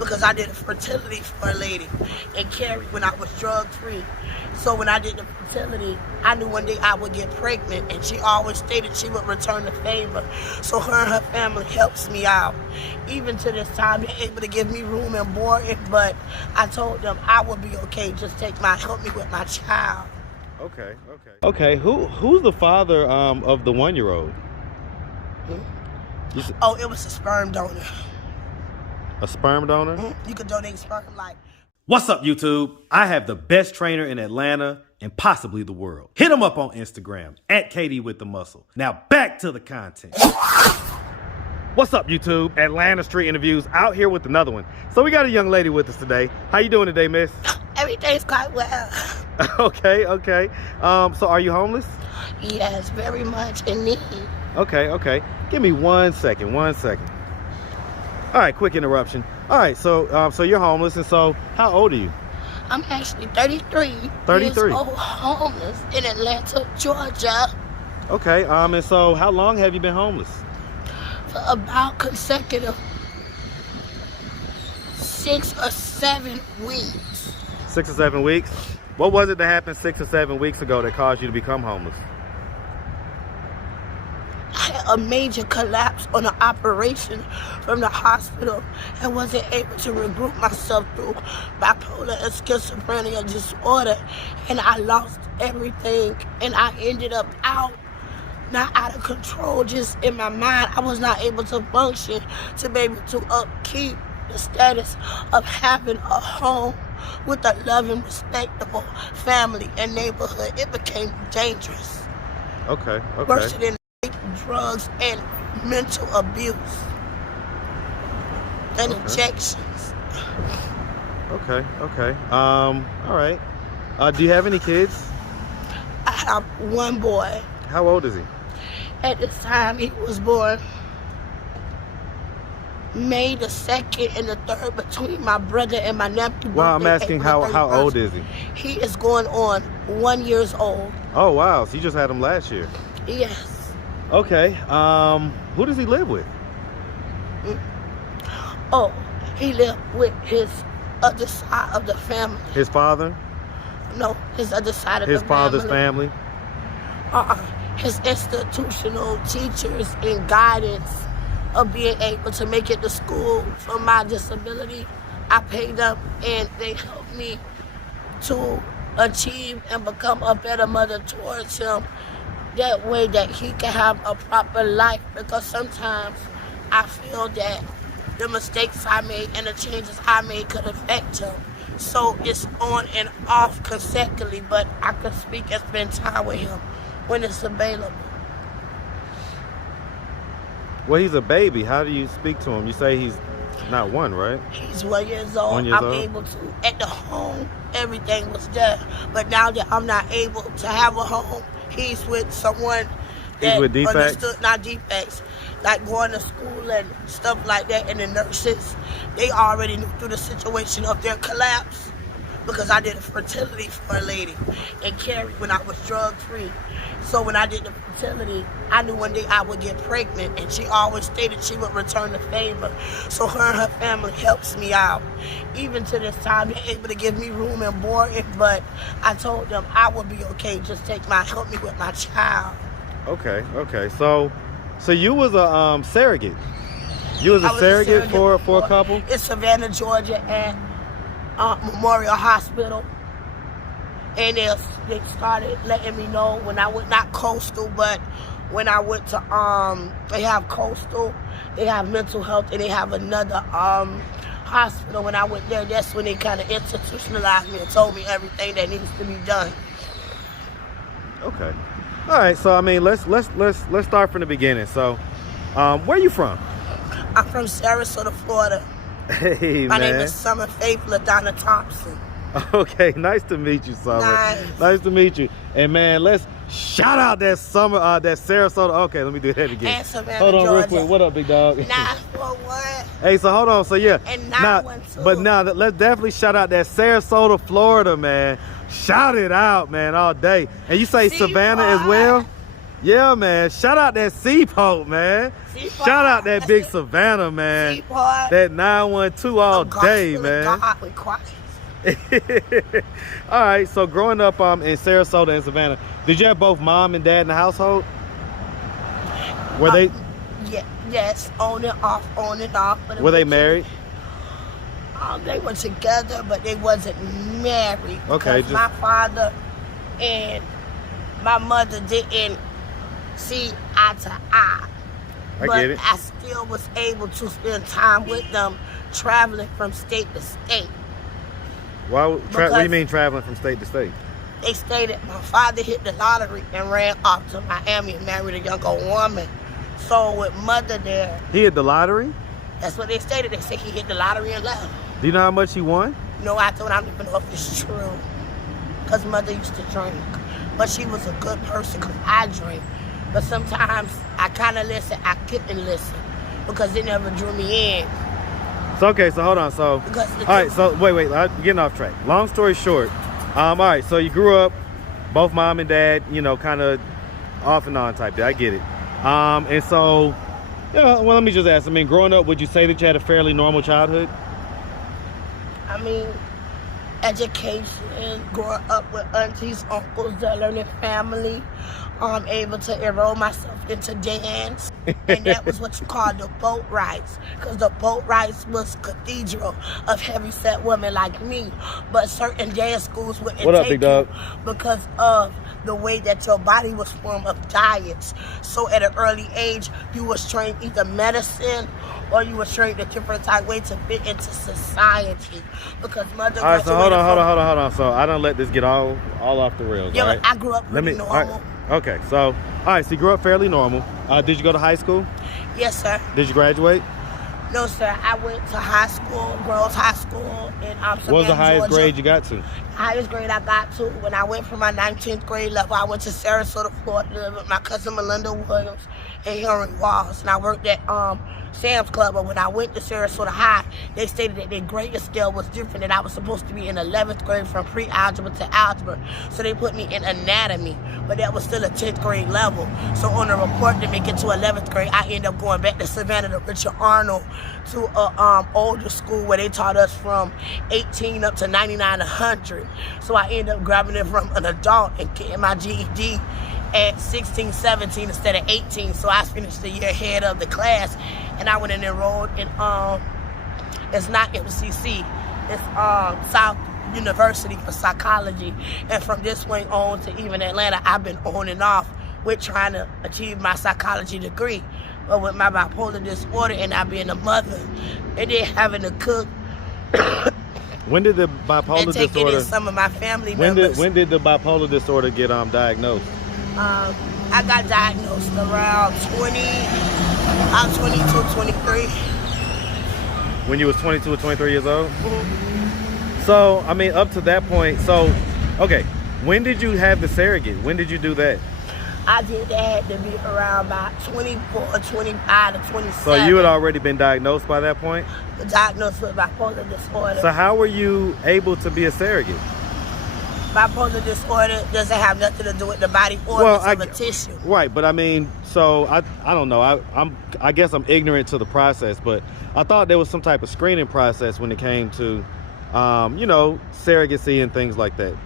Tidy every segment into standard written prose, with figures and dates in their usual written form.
because I did a fertility for a lady and carried when I was drug-free. So when I did the fertility, I knew one day I would get pregnant, and she always stated she would return the favor. So her and her family helps me out. Even to this time, they're able to give me room and board, but I told them I would be okay. Just help me with my child. Okay. Okay, who's the father of the 1-year-old? Oh, it was a sperm donor. A sperm donor? You could donate sperm like. What's up, YouTube? I have the best trainer in Atlanta and possibly the world. Hit him up on Instagram at Katie with the Muscle. Now back to the content. What's up, YouTube? Atlanta Street Interviews out here with another one. So we got a young lady with us today. How you doing today, miss? Everything's quite well. Okay. So are you homeless? Yes, very much in need. Okay. Give me 1 second. All right, quick interruption. All right, so you're homeless, and so how old are you? I'm actually 33. 33. Years old, homeless in Atlanta, Georgia. Okay, and so how long have you been homeless? For about consecutive 6 or 7 weeks. 6 or 7 weeks? What was it that happened 6 or 7 weeks ago that caused you to become homeless? I had a major collapse on an operation from the hospital and wasn't able to regroup myself through bipolar and schizophrenia disorder, and I lost everything, and I ended up not out of control, just in my mind. I was not able to function to be able to upkeep the status of having a home with a loving, respectable family and neighborhood. It became dangerous. Okay. Worse than drugs and mental abuse and injections. Okay. All right. Do you have any kids? I have one boy. How old is he? At this time, he was born May the 2nd and the 3rd between my brother and my nephew. Well, I'm asking how old is he? He is going on 1 year old. Oh, wow. So you just had him last year. Yes. Okay. Who does he live with? Oh, he lived with his other side of the family. His father? No, his other side of the family. His father's family? His institutional teachers and guidance of being able to make it to school for my disability. I paid them, and they helped me to achieve and become a better mother towards him. That way that he can have a proper life, because sometimes I feel that the mistakes I made and the changes I made could affect him. So it's on and off consecutively, but I can speak and spend time with him when it's available. Well, he's a baby. How do you speak to him? You say he's not 1, right? He's 1 year old. 1 year I'm old? able to, at the home, everything was there. But now that I'm not able to have a home, he's with someone that He's with defects? understood, not defects, like going to school and stuff like that. And the nurses, they already knew through the situation of their collapse, because I did a fertility for a lady and carried when I was drug-free. So when I did the fertility, I knew one day I would get pregnant, and she always stated she would return the favor. So her and her family helps me out. Even to this time, they're able to give me room and board, but I told them I would be okay. Just help me with my child. Okay. So you was a surrogate. You was a surrogate for a couple? In Savannah, Georgia, at Memorial Hospital. And they started letting me know when I went, not coastal, but when I went to, they have coastal, they have mental health, and they have another hospital. When I went there, that's when they kind of institutionalized me and told me everything that needs to be done. Okay. All right. So I mean, let's start from the beginning. So, where are you from? I'm from Sarasota, Florida. Hey, My man. name is Summer Faith LaDonna Thompson. Okay, nice to meet you, Summer. Nice to meet you. And man, let's shout out that Sarasota. Okay, let me do that again. And Savannah, hold on, Georgia. real quick. What up, big dog? 941. Hey, so hold on. So yeah. And 912. But now let's definitely shout out that Sarasota, Florida, man. Shout it out, man, all day. And you say Savannah as well? Yeah, man. Shout out that Seaport, man. Seaport. Shout out that big Savannah, man. Seaport. That 912 all day, man. God with Christ. All right, so growing up in Sarasota and Savannah, did you have both mom and dad in the household? Were they? Yeah, yes, on and off, on and off. But Were they married? They were together, but they wasn't married. Okay, Because my father and my mother didn't see eye to eye. I but get it. I still was able to spend time with them, traveling from state to state. What do you mean traveling from state to state? They stated my father hit the lottery and ran off to Miami and married a younger woman. So with mother there, He hit the lottery? that's what they stated. They said he hit the lottery and left. Do you know how much he won? No, I don't even know if it's true. Because mother used to drink. But she was a good person because I drink. But sometimes I kind of listen. I couldn't listen because it never drew me in. So, okay, so hold on. So, all right, so wait, I'm getting off track. Long story short, all right, so you grew up, both mom and dad, you know, kind of off and on type. I get it. And so, well, let me just ask. I mean, growing up, would you say that you had a fairly normal childhood? I mean, education, growing up with aunties, uncles, the learning family, able to enroll myself into dance, and that was what you call the boat rides, because the boat rides was cathedral of heavy-set women like me, but certain dance schools wouldn't take you because of the way that your body was formed of diets. So at an early age, you was trained either medicine or you was trained a different type way to fit into society. Because mother. All right, so hold on. So I don't let this get all off the rails. Yeah, all right? I grew up pretty normal. All right, okay, so all right, so you grew up fairly normal. Did you go to high school? Yes, sir. Did you graduate? No, sir. I went to high school, girls' high school in Savannah, What was the highest Georgia. grade you got to? Highest grade I got to when I went from my 19th grade level, I went to Sarasota, Florida with my cousin Melinda Williams and Henry Walls, and I worked at Sam's Club. But when I went to Sarasota High, they stated that their grading scale was different, and I was supposed to be in 11th grade from pre-algebra to algebra. So they put me in anatomy, but that was still a 10th grade level. So on the report to make it to 11th grade, I ended up going back to Savannah to Richard Arnold to a older school where they taught us from 18 up to 99 to 100. So I ended up grabbing it from an adult and getting my GED at 16, 17 instead of 18. So I finished the year ahead of the class, and I went and enrolled in, it's not MCC, it's South University for psychology. And from this point on to even Atlanta, I've been on and off with trying to achieve my psychology degree. But with my bipolar disorder and I being a mother, and then having to cook, when did the bipolar and taking disorder? in some of my family members. When did the bipolar disorder get diagnosed? I got diagnosed around 22, 23. When you was 22 or 23 years old? Mm-hmm. So, I mean, up to that point, so, okay, when did you have the surrogate? When did you do that? I did that to be around about 24, 25 to 27. So you had already been diagnosed by that point? Diagnosed with bipolar disorder. So how were you able to be a surrogate? Bipolar disorder doesn't have nothing to do with the body organs of a tissue. Right, but I mean, so I don't know. I guess I'm ignorant to the process, but I thought there was some type of screening process when it came to, you know, surrogacy and things like that.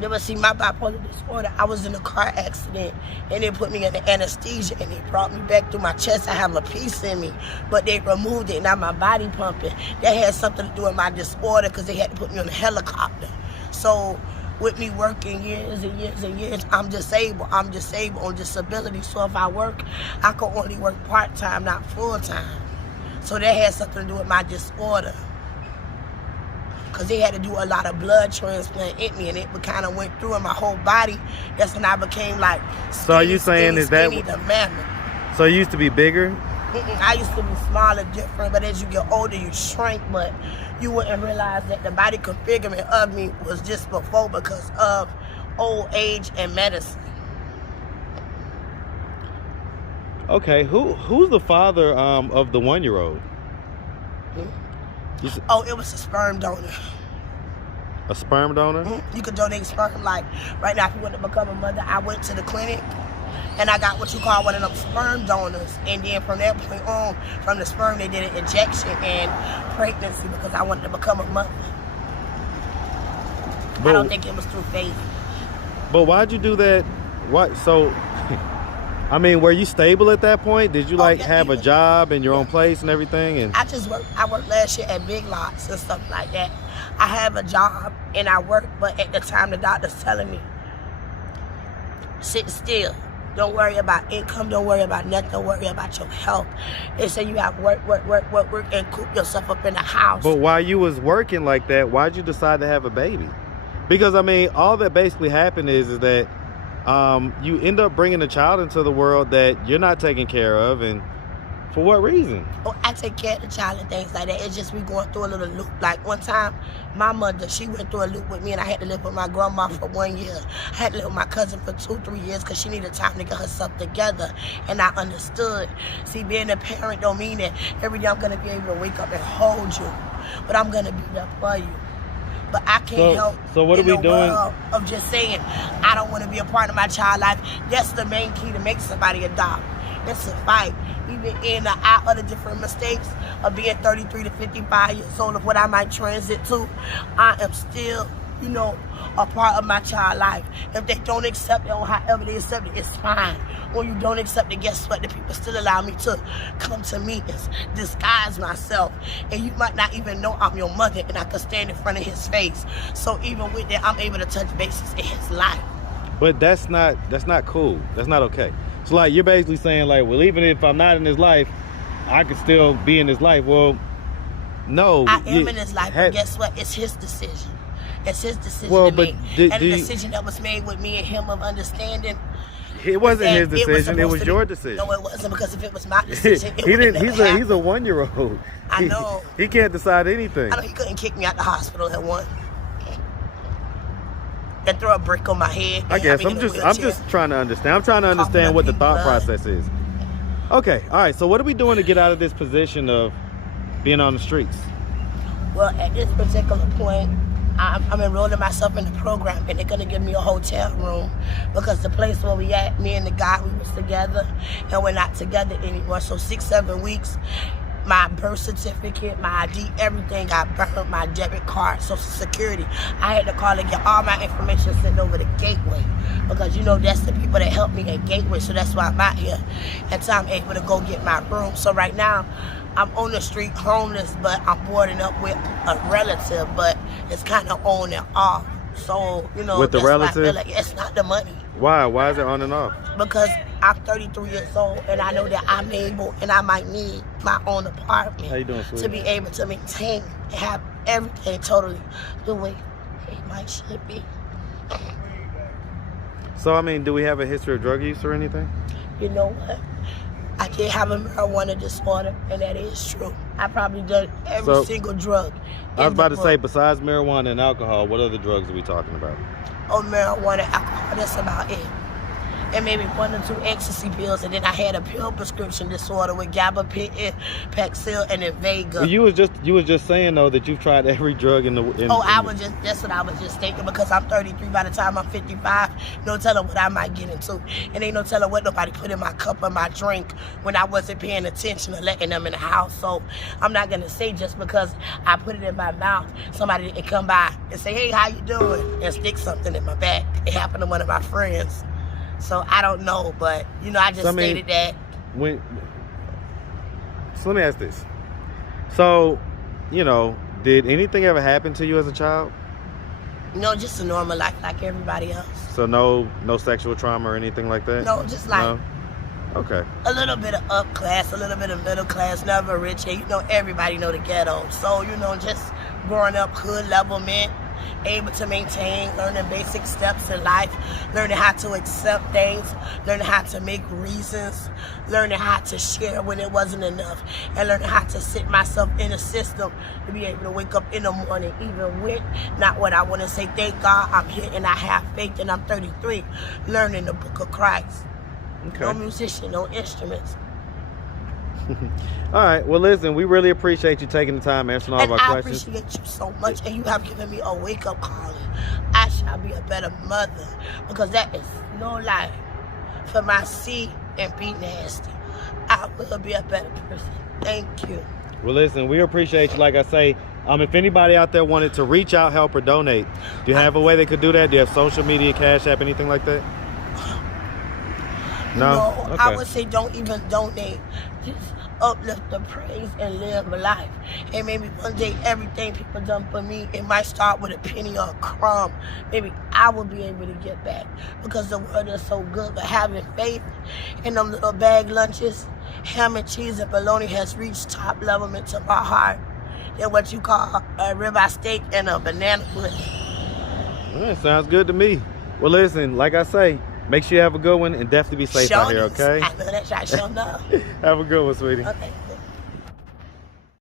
Never see my bipolar disorder. I was in a car accident and they put me in the anesthesia and they brought me back through my chest. I have a piece in me, but they removed it. Now my body pumping. That had something to do with my disorder because they had to put me on a helicopter. So with me working years and years and years, I'm disabled. I'm disabled on disability. So if I work, I can only work part-time, not full-time. So that had something to do with my disorder. Because they had to do a lot of blood transplant in me, and it kind of went through in my whole body. That's when I became like skinny, so are you saying skinny, is that skinny to mammoth. So you used to be bigger? I used to be smaller, different, but as you get older, you shrink, but you wouldn't realize that the body configurement of me was just before because of old age and medicine. Okay, who's the father of the 1-year-old? Oh, it was a sperm donor. A sperm donor? You could donate sperm. Like right now, if you want to become a mother, I went to the clinic And I got what you call one of them sperm donors. And then from that point on, from the sperm, they did an injection and pregnancy because I wanted to become a mother. I don't think it was through faith. But why'd you do that? What? So, I mean, were you stable at that point? Did you have a job in your own place and everything? And I worked last year at Big Lots and stuff like that. I have a job and I work, but at the time the doctor's telling me, sit still. Don't worry about income. Don't worry about nothing. Don't worry about your health. They say you have work, and coop yourself up in the house. But while you was working like that, why'd you decide to have a baby? Because, I mean, all that basically happened is that you end up bringing a child into the world that you're not taking care of, and for what reason? Oh, I take care of the child and things like that. It's just we going through a little loop. Like one time, my mother, she went through a loop with me, and I had to live with my grandma for 1 year. I had to live with my cousin for 2-3 years because she needed time to get herself together, and I understood. See, being a parent don't mean that every day I'm going to be able to wake up and hold you, but I'm going to be there for you. But I can't help so what are we doing? Of just saying, I don't want to be a part of my child's life. That's the main key to make somebody adopt. It's a fight. Even in the eye of the different mistakes of being 33 to 55 years old, of what I might transit to, I am still, a part of my child's life. If they don't accept it or however they accept it, it's fine. When you don't accept it, guess what? The people still allow me to come to meetings, disguise myself. And you might not even know I'm your mother, and I can stand in front of his face. So even with that, I'm able to touch bases in his life. But that's not cool. That's not okay. So you're basically saying well, even if I'm not in his life, I could still be in his life. Well, no. I am in his life, but guess what? It's his decision. It's his decision to make. And the decision that was made with me and him of understanding. It wasn't his decision. It was your decision. No, it wasn't, because if it was my decision, it wouldn't have happened. He's a 1-year-old. I know. He can't decide anything. I know he couldn't kick me out the hospital at one. And throw a brick on my head. I guess I'm just trying to understand. I'm trying to understand what the thought process is. Okay, all right. So what are we doing to get out of this position of being on the streets? Well, at this particular point, I'm enrolling myself in the program, and they're gonna give me a hotel room because the place where we at, me and the guy, we was together, and we're not together anymore. So 6-7 weeks. My birth certificate, my ID, everything got burned, my debit card, Social Security. I had to call and get all my information sent over to Gateway because, that's the people that help me at Gateway, so that's why I'm out here. And so I'm able to go get my room. So right now, I'm on the street homeless, but I'm boarding up with a relative, but it's kind of on and off. So, with the relative? I feel like it's not the money. Why? Why is it on and off? Because I'm 33 years old, and I know that I'm able, and I might need my own apartment. How you doing, sweetie? To be able to maintain and have everything totally the way it might should be. So, I mean, do we have a history of drug use or anything? You know what? I did have a marijuana disorder, and that is true. I probably done every single drug. I was about to say, besides marijuana and alcohol, what other drugs are we talking about? Oh, marijuana, alcohol, that's about it. And maybe 1 or 2 ecstasy pills, and then I had a pill prescription disorder with gabapentin, Paxil, and Invega. Well, you was just saying though that you've tried every drug that's what I was just thinking, because I'm 33. By the time I'm 55, no telling what I might get into, and ain't no telling what nobody put in my cup or my drink when I wasn't paying attention or letting them in the house. So I'm not gonna say just because I put it in my mouth, somebody didn't come by and say, "Hey, how you doing?" and stick something in my back. It happened to one of my friends. So I don't know, but I just stated that. So let me ask this. So, did anything ever happen to you as a child? No, just a normal life like everybody else. So no sexual trauma or anything like that? No, just like Okay. A little bit of up class, a little bit of middle class, never rich. And everybody know the ghetto. So, just growing up hood level meant able to maintain, learning basic steps in life, learning how to accept things, learning how to make reasons, learning how to share when it wasn't enough, and learning how to sit myself in a system to be able to wake up in the morning, even with not what I want to say, thank God I'm here and I have faith, and I'm 33, learning the book of Christ. Okay. No musician, no instruments. All right. Well, listen, we really appreciate you taking the time answering all of our questions. I appreciate you so much, and you have given me a wake-up call. I shall be a better mother, because that is no lie. for my C and B nasty, I will be a better person. Thank you. Well, listen, we appreciate you. Like I say, if anybody out there wanted to reach out, help, or donate, do you have a way they could do that? Do you have social media, Cash App, anything like that? No? Okay. I would say don't even donate. Just uplift the praise and live a life. And maybe one day everything people done for me, it might start with a penny or a crumb. Maybe I will be able to get back, because the world is so good. But having faith in them little bag lunches, ham and cheese and bologna has reached top level into my heart than what you call a ribeye steak and a banana pudding. Well, sounds good to me. Well, listen, like I say, make sure you have a good one and definitely be safe out here, okay? I know that's right. Show enough. Have a good one, sweetie. Okay.